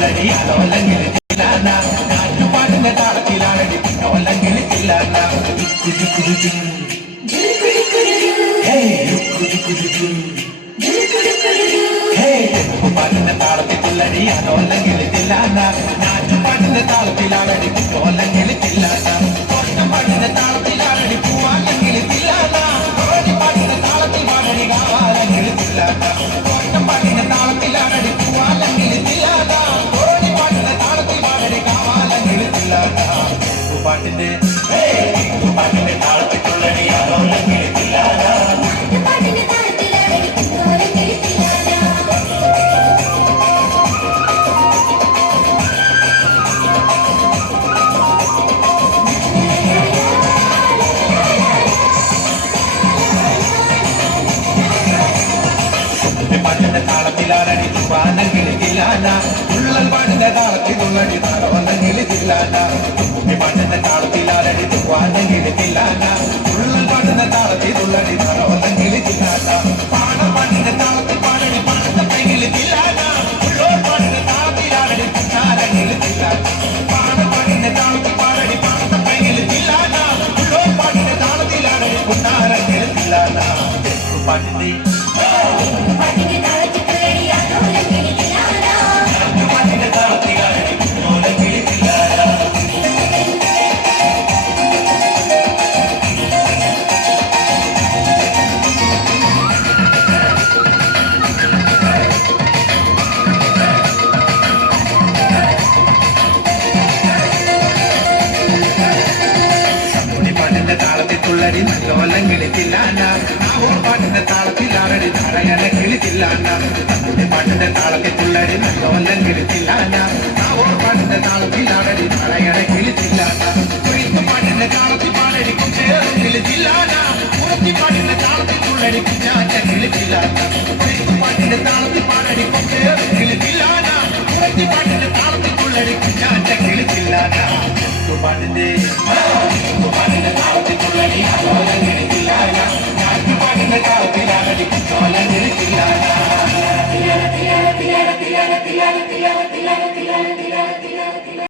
താളത്തിലുള്ളടി അതോല്ലെങ്കിൽ തില്ലാന നാട്ടുപാട്ടിന്റെ താളത്തിലാണടി ഓല്ലെങ്കിൽ തില്ലാന പാട്ടിന്റെ താളത്തിലുള്ളടി അതോല്ലെങ്കിൽ തില്ലാന നാട്ടുപാട്ടിന്റെ താളത്തിലാണടി ഓല്ലെങ്കിൽ തില്ലാന പാട്ടിന്റെ താളത്തിലാണടി പൂവാല്ലെങ്കിൽ തില്ലാന പാട്ടിന്റെ താളത്തിൽ പാടടി കാവാലെങ്കിൽ തില്ലാന പാട്ടിന്റെ താളത്തിലാണടി പൂവാലെങ്കിൽ തില്ലാന പാട്ടിന്റെ താളത്തിൽ പാടടി കാവാലെങ്കിൽ തില്ലാന പാട്ടിന്റെ പാട്ടിന്റെ താളത്തിലുള്ളടി അതോല്ലെങ്കിൽ തില്ലാന പാട്ടിന്റെ താളത്തിലാണടി വാനെങ്കിൽ തില്ലാന ഉള്ളൽ പാട്ടിന്റെ താളത്തിലുള്ളടി താളവന്നെങ്കിൽ തില്ലാന പാട്ടിന്റെ താളത്തിലാണടി വാനെങ്കിൽ തില്ലാന ഉള്ളൽ പാട്ടിന്റെ താളത്തിലുള്ളടി താളവന്നെങ്കിൽ തില്ലാന പാടപ്പാട്ടിന്റെ താളത്തിൽ പാടടി പാടത്തെങ്കിൽ തില്ലാന ഉള്ളോർ പാട്ടിന്റെ താളത്തിലാണടി താരങ്ങളിൽ തില്ലാന പാടപ്പാട്ടിന്റെ താളത്തിൽ പാടടി പാടത്തെങ്കിൽ തില്ലാന ഉള്ളോർ പാട്ടിന്റെ താളത്തിലാണടി താരങ്ങളിൽ തില്ലാന പാട്ടിന്റെ താളത്തിലുള്ളടി നല്ലോല്ലെങ്കിൽ തില്ലാന പാട്ടിന്റെ താളത്തിലാണടി താരയണ കിളിത്തില്ലാന പാട്ടിന്റെ താളത്തിലുള്ളടി നല്ലോല്ലെങ്കിൽ തില്ലാന പാട്ടിന്റെ താളത്തിലാണടി താരയണ കിളിത്തില്ലാന പാട്ടിന്റെ താളത്തിൽ പാടടി കുച്ചേറും കിളിത്തില്ലാന പാട്ടിന്റെ താളത്തിലുള്ളടി കുഞ്ഞാറ്റ കിളിത്തില്ലാന പാട്ടിന്റെ താളത്തിൽ പാടടി കുച്ചേറും കിളിത്തില്ലാന പാട്ടിന്റെ താളത്തിലുള്ളടി കുഞ്ഞാറ്റ കിളിത്തില്ലാന പാട്ടിന്റെ പാട്ടിന്റെ താളത്തിലുള്ളടി അതോല്ലെങ്കിൽ തില്ലാന പാട്ടിന്റെ താളത്തിലാണടി ഓല്ലെങ്കിൽ തില്ലാന